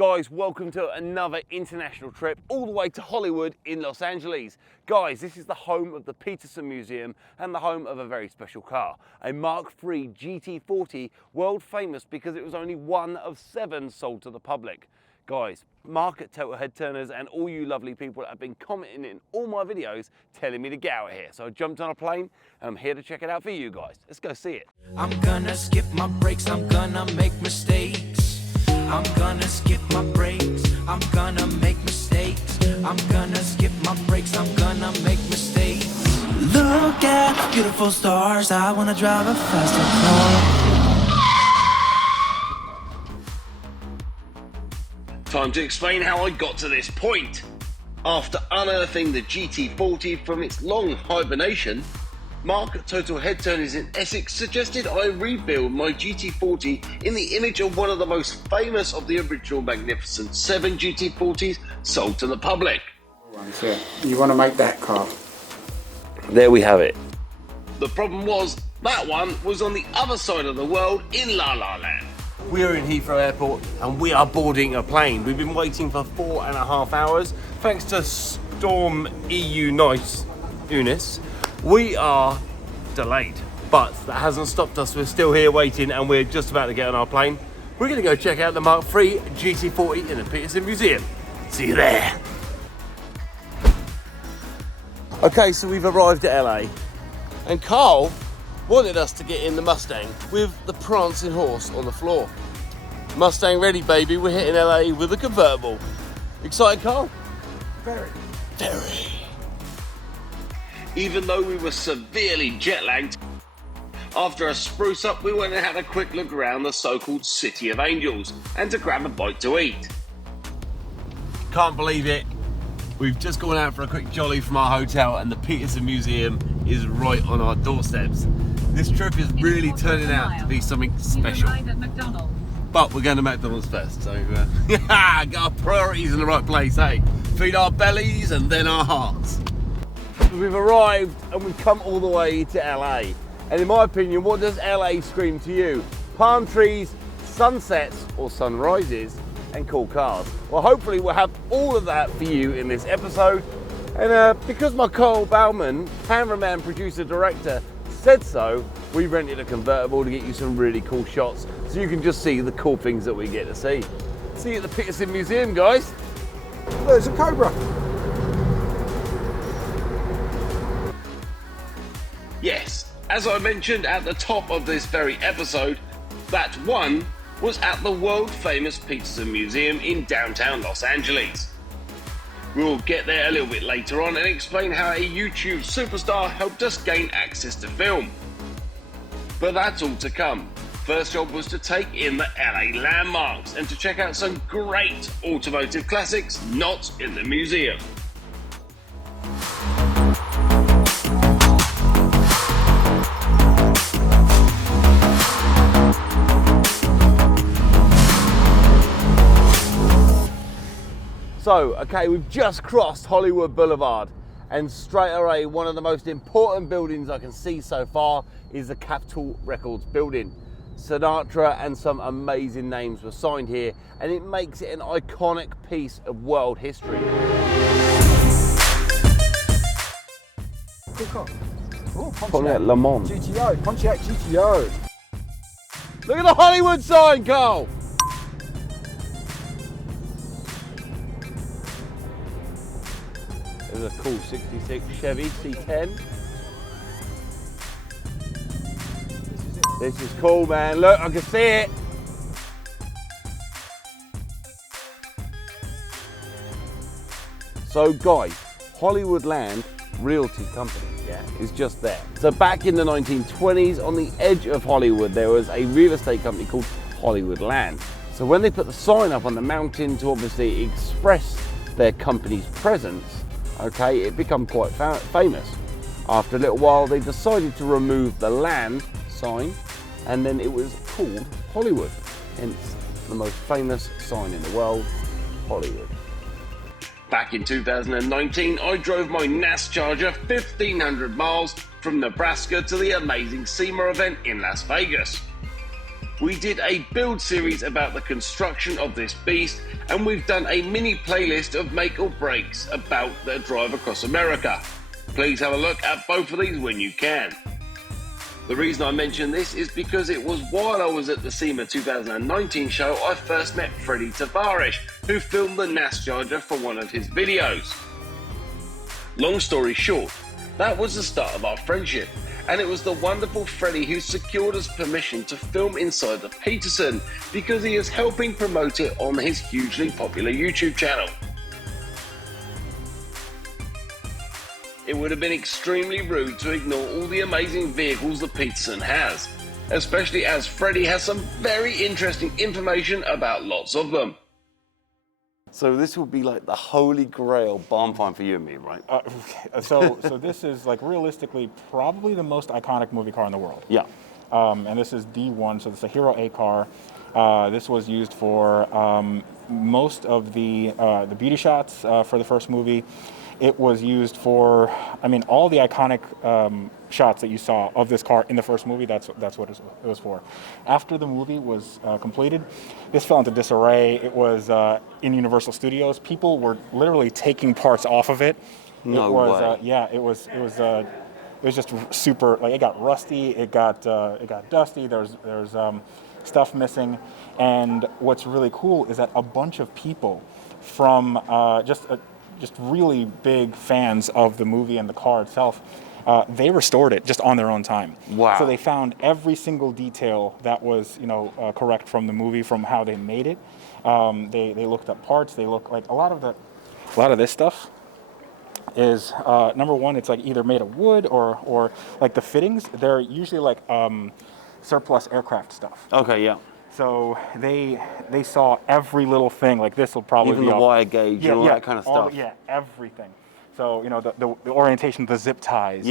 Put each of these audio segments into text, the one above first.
Guys, welcome to another international trip all the way to Hollywood in Los Angeles. Guys, this is the home of the Petersen Museum and the home of a very special car, a Mark III GT40, world famous because it was only one of 7 sold to the public. Guys, Mark at Total Head Turners and all you lovely people that have been commenting in all my videos telling me to get out of here. So I jumped on a plane and I'm here to check it out for you guys. Let's go see it. I'm gonna skip my breaks, I'm gonna make mistakes. I'm gonna skip my breaks, I'm gonna make mistakes. I'm gonna skip my breaks, I'm gonna make mistakes. Look at beautiful stars, I wanna drive a faster car. Time to explain how I got to this point. After unearthing the GT40 from its long hibernation, Mark at Total Head Turners in Essex suggested I rebuild my GT40 in the image of one of the most famous of the original magnificent 7 GT40s sold to the public. Yeah, you want to make that car. There we have it. The problem was, that one was on the other side of the world in La La Land. We are in Heathrow Airport and we are boarding a plane. We've been waiting for 4.5 hours. Thanks to Storm Eunice, we are delayed. But that hasn't stopped us. We're still here waiting and we're just about to get on our plane. We're going to go check out the Mark III GT40 in the Petersen Museum. See you there. Okay, so we've arrived at LA and Karl wanted us to get in the Mustang with the prancing horse on the floor. Mustang ready, baby. We're hitting LA with a convertible. Excited, Karl? Very. Even though we were severely jet lagged, after a spruce up, we went and had a quick look around the so-called City of Angels and to grab a bite to eat. Can't believe it. We've just gone out for a quick jolly from our hotel and the Petersen Museum is right on our doorsteps. This trip is really turning out to be something special. But we're going to McDonald's first, so got our priorities in the right place, eh? Feed our bellies and then our hearts. We've arrived and we've come all the way to LA. And in my opinion, what does LA scream to you? Palm trees, sunsets or sunrises, and cool cars. Well, hopefully we'll have all of that for you in this episode. And because my Karl Baumann, cameraman, producer, director, said so, we rented a convertible to get you some really cool shots so you can just see the cool things that we get to see. See you at the Petersen Museum, guys. There's a Cobra. Yes, as I mentioned at the top of this very episode, that one was at the world famous Petersen Museum in downtown Los Angeles. We'll get there a little bit later on and explain how a YouTube superstar helped us gain access to film. But that's all to come. First job was to take in the LA landmarks and to check out some great automotive classics not in the museum. So, okay, we've just crossed Hollywood Boulevard and straight away one of the most important buildings I can see so far is the Capitol Records building. Sinatra and some amazing names were signed here and it makes it an iconic piece of world history. Cool car. Oh, Pontiac Le Mans. GTO, Pontiac GTO. Look at the Hollywood sign, Karl! There's a cool 66 Chevy C10. This is cool, man. Look, I can see it. So guys, Hollywood Land Realty Company, yeah, is just there. So back in the 1920s, on the edge of Hollywood, there was a real estate company called Hollywood Land. So when they put the sign up on the mountain to obviously express their company's presence, okay, it became quite famous. After a little while, they decided to remove the land sign, and then it was called Hollywood, hence the most famous sign in the world, Hollywood. Back in 2019, I drove my NASCharger 1,500 miles from Nebraska to the amazing SEMA event in Las Vegas. We did a build series about the construction of this beast, and we've done a mini playlist of make or breaks about their drive across America. Please have a look at both of these when you can. The reason I mention this is because it was while I was at the SEMA 2019 show I first met Freddie Tavarish, who filmed the NASCharger for one of his videos. Long story short, that was the start of our friendship, and it was the wonderful Freddie who secured us permission to film inside the Petersen because he is helping promote it on his hugely popular YouTube channel. It would have been extremely rude to ignore all the amazing vehicles the Petersen has, especially as Freddie has some very interesting information about lots of them. So this will be like the holy grail barn find for you and me, right? So this is like realistically probably the most iconic movie car in the world. Yeah. And this is D1, so it's a Hero A car. This was used for most of the beauty shots for the first movie. It was used for, I mean, all the iconic shots that you saw of this car in the first movie, that's what it was for. After the movie was completed, this fell into disarray. It was in Universal Studios. People were literally taking parts off of it. No way. Yeah, it was just super, like it got rusty, it got dusty, there's stuff missing. And what's really cool is that a bunch of people from just really big fans of the movie and the car itself, they restored it just on their own time. Wow. So they found every single detail that was, correct from the movie, from how they made it. They looked up parts. They looked like a lot of this stuff is number one. It's like either made of wood or like the fittings. They're usually like surplus aircraft stuff. Okay, yeah. So they saw every little thing. Like this will probably Even be the wire gauge and all that kind of stuff. Everything. So the orientation, the zip ties,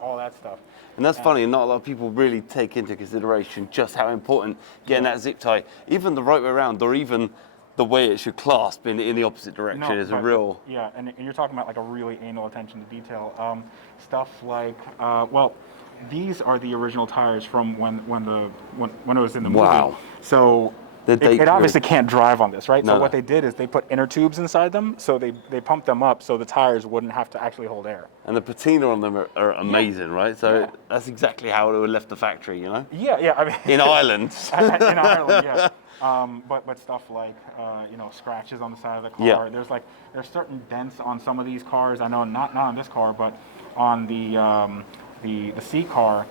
all that stuff. And that's funny, not a lot of people really take into consideration just how important getting that zip tie, even the right way around, or even the way it should clasp in the opposite direction is a real... Yeah, and you're talking about like a really anal attention to detail. Stuff like, these are the original tires from when it was in the movie. Wow. So it obviously can't drive on this, right? No, so what they did is they put inner tubes inside them, so they pumped them up so the tires wouldn't have to actually hold air. And the patina on them are amazing, right? So that's exactly how it would have left the factory, you know? Yeah. I mean, in Ireland. In Ireland, yeah. But stuff like scratches on the side of the car. Yeah. There's certain dents on some of these cars. I know not on this car, but on the C car,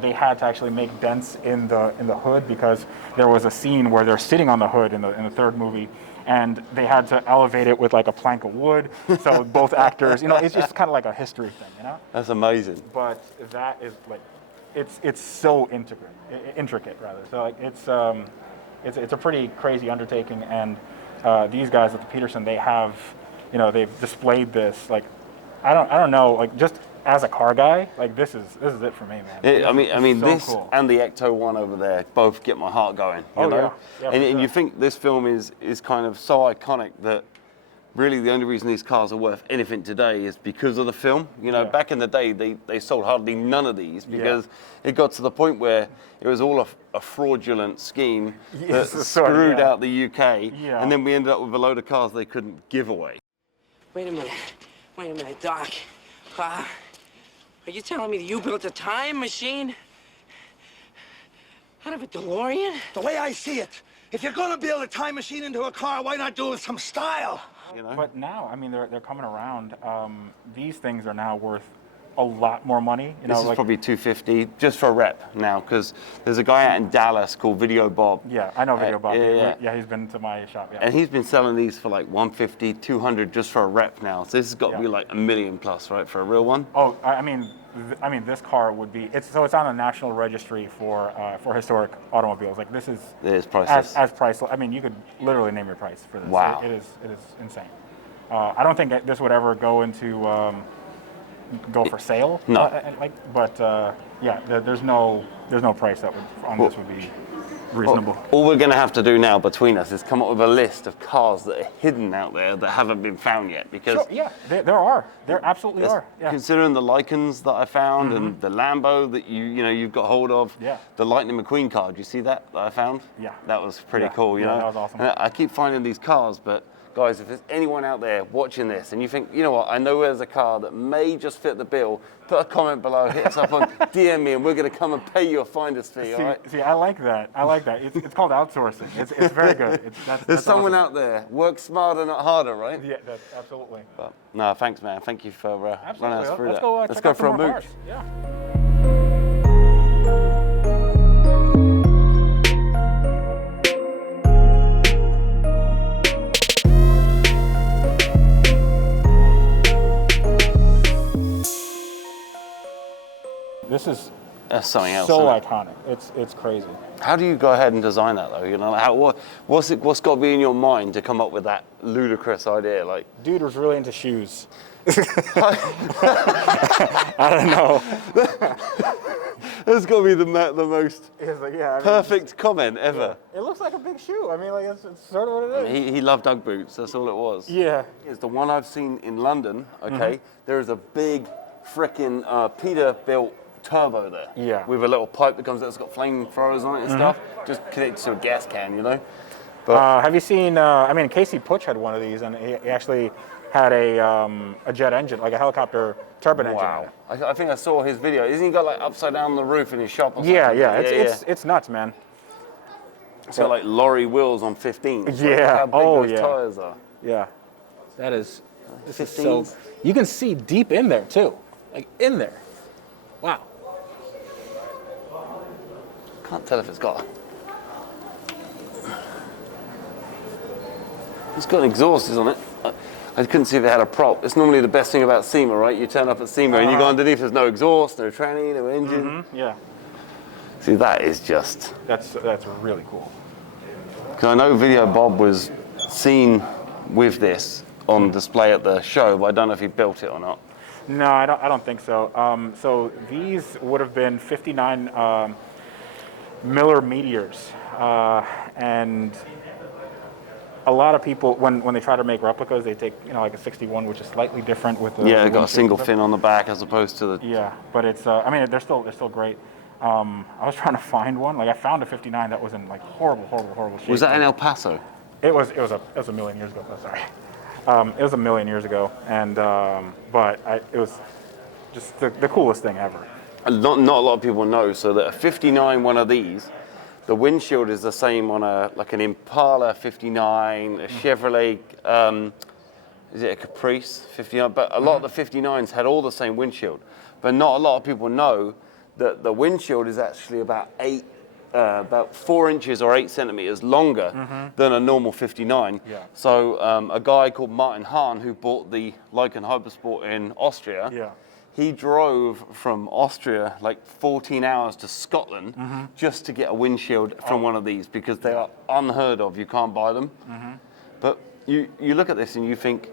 they had to actually make dents in the hood because there was a scene where they're sitting on the hood in the third movie, and they had to elevate it with like a plank of wood. So both actors, it's just kind of like a history thing, That's amazing. But that is like, it's so intricate rather. So like it's a pretty crazy undertaking, and these guys at the Petersen, they have, they've displayed this like, I don't know, like just as a car guy, like this is it for me, man. I mean, so this cool. and the Ecto One over there both get my heart going. You know? Yeah, and you think this film is kind of so iconic that really the only reason these cars are worth anything today is because of the film. Back in the day, they sold hardly none of these because it got to the point where it was all a fraudulent scheme that screwed out the UK, and then we ended up with a load of cars they couldn't give away. Wait a minute, Doc. Are you telling me that you built a time machine out of a DeLorean? The way I see it, if you're gonna build a time machine into a car, why not do it with some style? But now, I mean, they're coming around. These things are now worth a lot more money. This is probably $250 just for a rep now, because there's a guy out in Dallas called Video Bob. Yeah, I know Video Bob. Yeah, he's been to my shop. Yeah. And he's been selling these for like $150, $200 just for a rep now. So this has got to be like $1 million plus, right, for a real one? Oh, I mean, this car would be. It's on the National Registry for historic automobiles. Like this is. It is priceless. As priceless. I mean, you could literally name your price for this. Wow. It is insane. I don't think this would ever go into. Go for sale. No. There's no price that would reasonable. All we're going to have to do now between us is come up with a list of cars that are hidden out there that haven't been found yet. Because Sure, yeah, there are. There absolutely are. Yeah. considering the Lycans that I found and the Lambo that you've got hold of, Yeah. the Lightning McQueen car, did you see that I found? Yeah. That was pretty Yeah, cool, you yeah, know? that was awesome. And I keep finding these cars, but guys, if there's anyone out there watching this and you think, you know what, I know there's a car that may just fit the bill, put a comment below, hit us up on DM me, and we're going to come and pay you a finder's fee, all right? See, I like that. I like that. It's called outsourcing. It's very good. There's someone awesome. out there. Work smarter, not harder, right? Yeah, that's absolutely. But, no, thanks, man. Thank you for running us through Let's that. go. Let's Check go out for a some more mooch. cars. Yeah. This is That's something else. so isn't it? iconic. It's crazy. How do you go ahead and design that though? You know, what's got to be in your mind to come up with that ludicrous idea? Like, Dude was really into shoes. I don't know. that's got to be the most It's like, yeah, I mean, perfect comment ever. it looks like a big shoe. I mean, like it's sort of what it is. He loved Ugg boots. That's all it was. Yeah. It's the one I've seen in London. Okay, there is a big frickin' Peterbilt turbo there. Yeah. With a little pipe that comes out. It's got flamethrowers on it and stuff. Just connected to a gas can, you know. Have you seen? I mean, Casey Puch had one of these, and he actually had a jet engine, like a helicopter turbine engine. Wow. I think I saw his video. Isn't he got like upside down the roof in his shop or something? Yeah. It's nuts, man. It's got like lorry wheels on 15s. Yeah. How big Oh, those yeah. tires are. Yeah. That is. This is 15s. so. You can see deep in there too, like in there. Wow. Can't tell if it's got. It's got exhausts on it. I couldn't see if it had a prop. It's normally the best thing about SEMA, right? You turn up at SEMA and you go underneath. There's no exhaust, no tranny, no engine. Yeah. See, that is just. That's really cool. Because I know Video Bob was seen with this on display at the show, but I don't know if he built it or not. No, I don't think so. So these would have been 59 Miller Meteors, and a lot of people, when they try to make replicas, they take like a 61, which is slightly different with the Yeah, the got a windshield single stuff. fin on the back as opposed to the. Yeah, but it's I mean they're still great. I was trying to find one. Like I found a 59 that was in like horrible shape. Was that in El Paso? It was a million years ago. Oh, sorry. It was a million years ago, and it was just the coolest thing ever. Not a lot of people know. So that a 59 one of these, the windshield is the same on an Impala 59, a Chevrolet. Is it a Caprice 59? But a lot of the 59s had all the same windshield. But not a lot of people know that the windshield is actually about 4 inches or 8 centimeters longer than a normal 59. Yeah. So a guy called Martin Hahn, who bought the Lycan Hypersport in Austria, Yeah. he drove from Austria like 14 hours to Scotland just to get a windshield from one of these because they are unheard of. You can't buy them. But you look at this and you think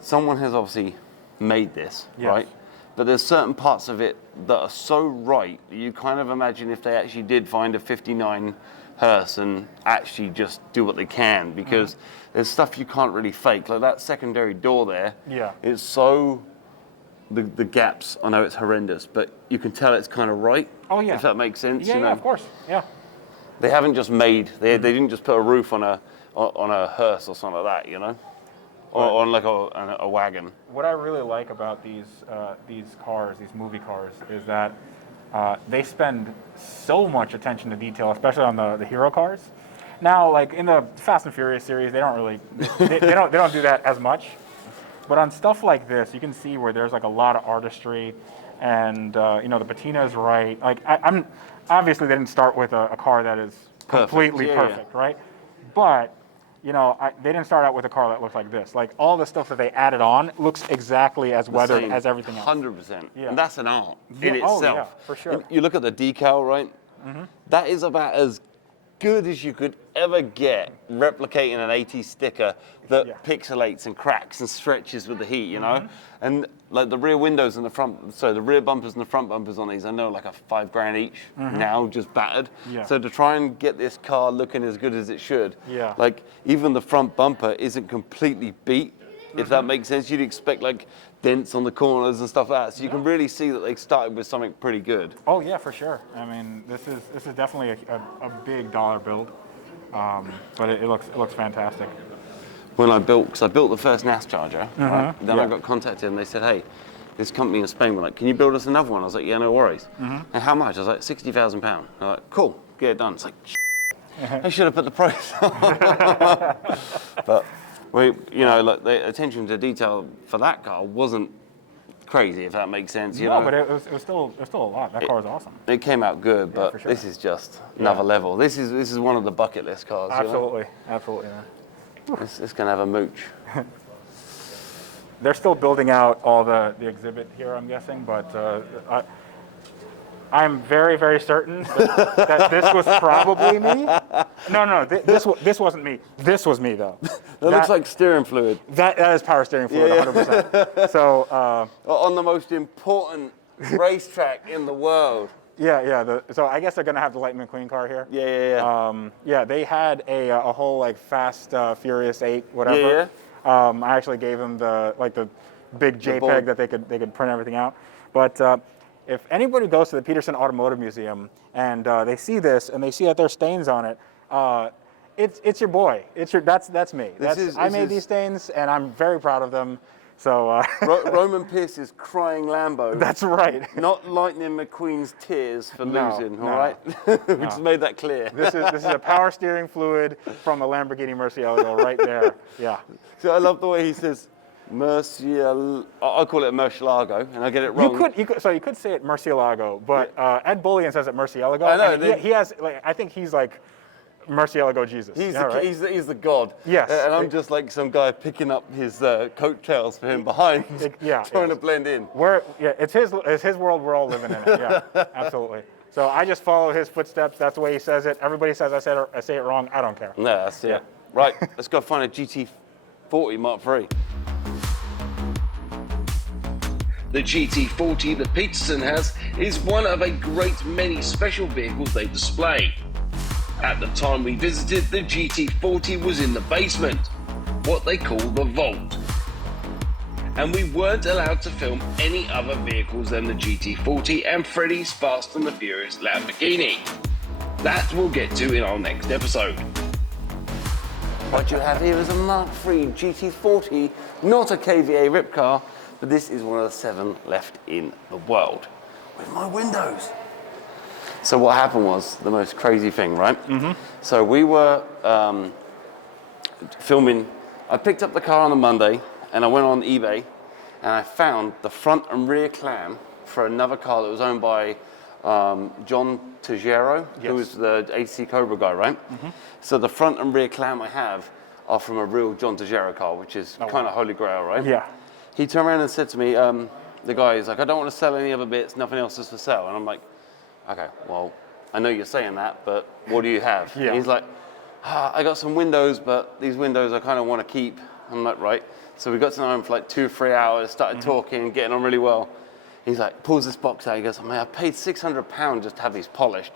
someone has obviously made this, Yes. right? But there's certain parts of it that are so right that you kind of imagine if they actually did find a 59 hearse and actually just do what they can, because there's stuff you can't really fake. Like that secondary door there, Yeah. it's so, the gaps, I know it's horrendous, but you can tell it's kind of right. Oh, yeah. If that makes sense. Yeah, you know? yeah, of course. Yeah. They haven't just made, they didn't just put a roof on a hearse or something like that, you know? Or on like a wagon. What I really like about these cars, these movie cars, is that they spend so much attention to detail, especially on the hero cars. Now, like in the Fast and Furious series, they don't really they don't do that as much. But on stuff like this, you can see where there's like a lot of artistry, and the patina is right. Like I'm obviously they didn't start with a car that is completely Yeah, yeah. perfect, right? But they didn't start out with a car that looks like this. Like all the stuff that they added on looks exactly as weathered Same, as everything else. 100%. Yeah. And that's an art in Yeah, oh, itself. yeah, for sure. You look at the decal, right? That is about as good as you could ever get replicating an 80s sticker that pixelates and cracks and stretches with the heat, you know? And like the rear windows and the front, so the rear bumpers and the front bumpers on these, I know like a $5,000 each now, just battered. So to try and get this car looking as good as it should, like even the front bumper isn't completely beat, if that makes sense. You'd expect like dents on the corners and stuff like that. So you can really see that they started with something pretty good. Oh yeah, for sure. I mean, this is definitely a big dollar build, but it looks fantastic. When I built, because I built the first NASCharger, right? Then I got contacted and they said, hey, this company in Spain were like, can you build us another one? I was like, yeah, no worries. And how much? I was like, £60,000. I'm like, cool, get it done. It's like, I should have put the price on. But we, you know, like the attention to detail for that car wasn't crazy, if that makes sense. You know? But it was still a lot. That car was awesome. It came out good, but sure. This is just another level. This is one of the bucket list cars. Absolutely, you know? absolutely. Man. It's gonna have a mooch. They're still building out all the exhibit here, I'm guessing, but I'm very, very certain that this was probably me. No, this wasn't me. This was me, though. That looks like steering fluid. That is power steering fluid, 100%. So on the most important racetrack in the world. So I guess they're gonna have the Lightning McQueen car here. Yeah. They had a whole like Fast Furious 8 whatever. I actually gave them the big JPEG that they could print everything out. But if anybody goes to the Petersen Automotive Museum and they see this and they see that there's stains on it, it's your boy. That's me. I made these stains and I'm very proud of them. So Roman Pierce's crying Lambo. That's right. Not Lightning McQueen's tears for losing. All right, we just made that clear. This is a power steering fluid from a Lamborghini Murcielago right there. Yeah. So I love the way he says Murcielago. I call it Murcielago, and I get it wrong. You could say it Murcielago, but Ed Bullion says it Murcielago. I know. I mean, he has I think he's like Murcielago Jesus. He's the god. Yes. And I'm just like some guy picking up his coattails for him behind, trying to blend in. It's his world. We're all living in it. Yeah, absolutely. So I just follow his footsteps. That's the way he says it. Everybody says I say it wrong. I don't care. No, that's it. Right, let's go find a GT40 Mark III. The GT40 that Petersen has is one of a great many special vehicles they display. At the time we visited, the GT40 was in the basement, what they call the vault. And we weren't allowed to film any other vehicles than the GT40 and Freddy's Fast and the Furious Lamborghini. That we'll get to in our next episode. What you have here is a Mark III GT40, not a KVA rip car, but this is one of the 7 left in the world. With my windows. So what happened was the most crazy thing, right? So we were filming. I picked up the car on a Monday and I went on eBay and I found the front and rear clam for another car that was owned by John Tejero, who was the AC Cobra guy, right? So the front and rear clam I have are from a real John Tejero car, which is kind of holy grail, right? Yeah. He turned around and said to me, the guy is like, I don't want to sell any other bits, nothing else is for sale. And I'm like, okay, well, I know you're saying that, but what do you have? Yeah. And he's like, I got some windows, but these windows I kind of want to keep. I'm like, right. So we got to know him for like 2 or 3 hours, started talking, getting on really well. He's like, pulls this box out. He goes, I paid £600 just to have these polished.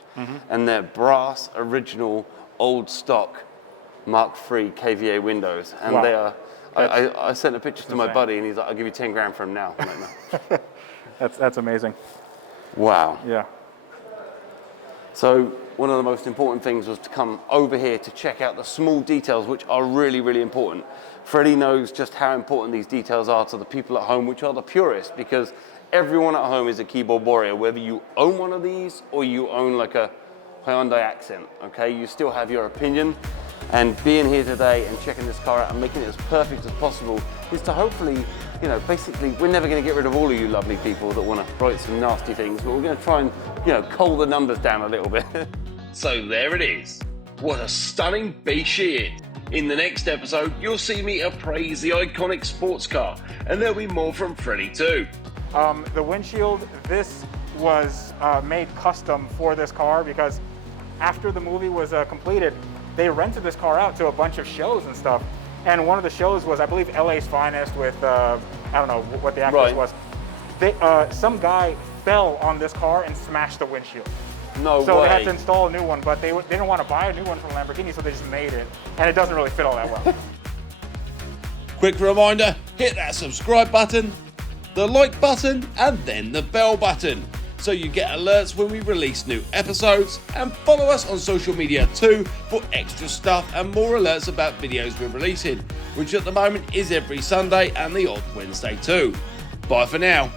And they're brass, original, old stock Mark III KVA windows. And they are, I sent a picture to my buddy and he's like, I'll give you 10 grand for them now. I'm like, no. That's amazing. Wow. Yeah. So one of the most important things was to come over here to check out the small details, which are really, really important. Freddie knows just how important these details are to the people at home, which are the purists, because everyone at home is a keyboard warrior, whether you own one of these or you own like a Hyundai Accent, okay? You still have your opinion. And being here today and checking this car out and making it as perfect as possible is to hopefully, basically, we're never going to get rid of all of you lovely people that want to write some nasty things, but we're going to try and, cull the numbers down a little bit. So there it is. What a stunning beast she is. In the next episode, you'll see me appraise the iconic sports car, and there'll be more from Freddie too. The windshield, this was made custom for this car because after the movie was completed, they rented this car out to a bunch of shows and stuff. And one of the shows was, I believe, LA's Finest with, I don't know what the actress was. Some guy fell on this car and smashed the windshield. No way. So they had to install a new one, but they didn't want to buy a new one from Lamborghini, so they just made it. And it doesn't really fit all that well. Quick reminder, hit that subscribe button, the like button, and then the bell button, so you get alerts when we release new episodes, and follow us on social media too for extra stuff and more alerts about videos we're releasing, which at the moment is every Sunday and the odd Wednesday too. Bye for now.